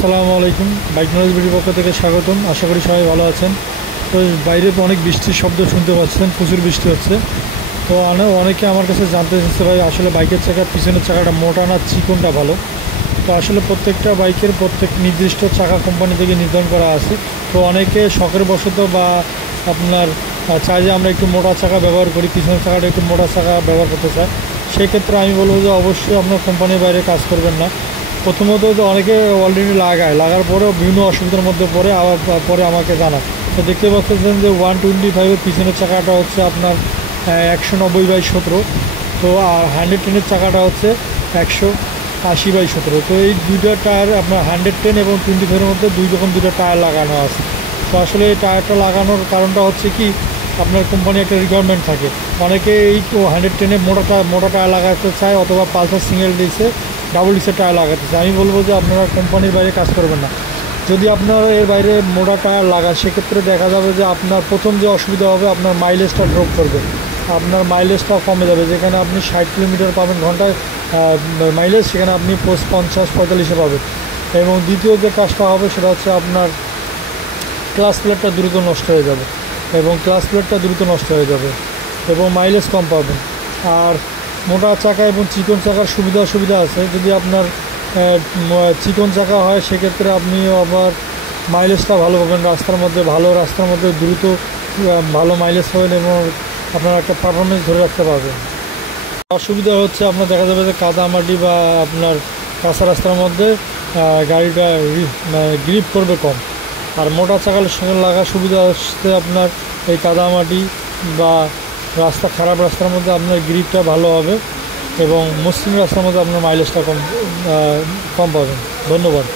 আসসালামু আলাইকুম। Bike knowledge ভিডিওর পক্ষ থেকে স্বাগতম। আশা করি সবাই ভালো আছেন। তো বাইরে তো অনেক বৃষ্টির শব্দ শুনতে পাচ্ছেন, প্রচুর বৃষ্টি হচ্ছে। তো অনেকে আমার কাছে জানতে চাইছে ভাই আসলে বাইকের চাকা পিছনের চাকাটা মোটা না চিকনটা ভালো। তো আসলে প্রত্যেকটা বাইকের প্রত্যেক নির্দিষ্ট চাকা কোম্পানি থেকে নির্ধারণ করা আছে। তো অনেকে শখের বশত বা আপনার চায় যে আমরা একটু মোটা চাকা ব্যবহার করি, পিছনের চাকাটা একটু মোটা চাকা ব্যবহার করতে চায়। সেক্ষেত্রে আমি বলবো যে অবশ্যই আপনার কোম্পানির বাইরে কাজ করবেন না। প্রথমত তো অনেকে অলরেডি লাগার পরেও বিভিন্ন অসুবিধার মধ্যে পড়ে আবার পরে আমাকে জানায়। তো দেখতে পাচ্ছেন যে 125-এর পিছনের চাকাটা হচ্ছে আপনার 190/17। তো আর 110-এর চাকাটা হচ্ছে 180/17। তো এই দুইটা টায়ার আপনার 110 এবং 25-এর মধ্যে দুইটা টায়ার লাগানো আছে। তো আসলে এই টায়ারটা লাগানোর কারণটা হচ্ছে কি, আপনার কোম্পানি একটা রিকোয়ারমেন্ট থাকে। অনেকে এই 110-এ মোটা টায়ার লাগাতে চায়, অথবা পালসার সিঙ্গেল ডিসে ডাবল ডিসের টায়ার লাগাতে চায়। আমি বলবো যে আপনারা কোম্পানির বাইরে কাজ করবেন না। যদি আপনারা এর বাইরে মোটা টায়ার লাগান, সেক্ষেত্রে দেখা যাবে যে আপনার প্রথম যে অসুবিধা হবে, আপনার মাইলেজটা ড্রপ করবে, আপনার মাইলেজটা কমে যাবে। যেখানে আপনি 60 কিলোমিটার পাবেন ঘন্টায় মাইলেজ, সেখানে আপনি 50-45-এ পাবেন। এবং দ্বিতীয় যে কাজটা হবে সেটা হচ্ছে আপনার ক্লাচ প্লেটটা দ্রুত নষ্ট হয়ে যাবে এবং মাইলেজ কম পাবেন। আর মোটা চাকা এবং চিকন চাকার সুবিধা অসুবিধা আছে। যদি আপনার চিকন চাকা হয়, সেক্ষেত্রে আপনি আবার মাইলেজটা ভালো পাবেন, রাস্তার মধ্যে দ্রুত ভালো মাইলেজ পাবেন এবং আপনার একটা পারফরমেন্স ধরে রাখতে পারবেন। অসুবিধা হচ্ছে আপনার দেখা যাবে যে কাদামাটি বা আপনার কাঁচা রাস্তার মধ্যে গাড়িটা গ্রিপ করবে কম। আর মোটা চাকার সঙ্গে লাগা সুবিধা হচ্ছে আপনার এই কাদামাটি বা খারাপ রাস্তার মধ্যে আপনার গ্রিপটা ভালো হবে এবং মসৃণ রাস্তার মধ্যে আপনার মাইলেজটা কম পাবেন। ধন্যবাদ।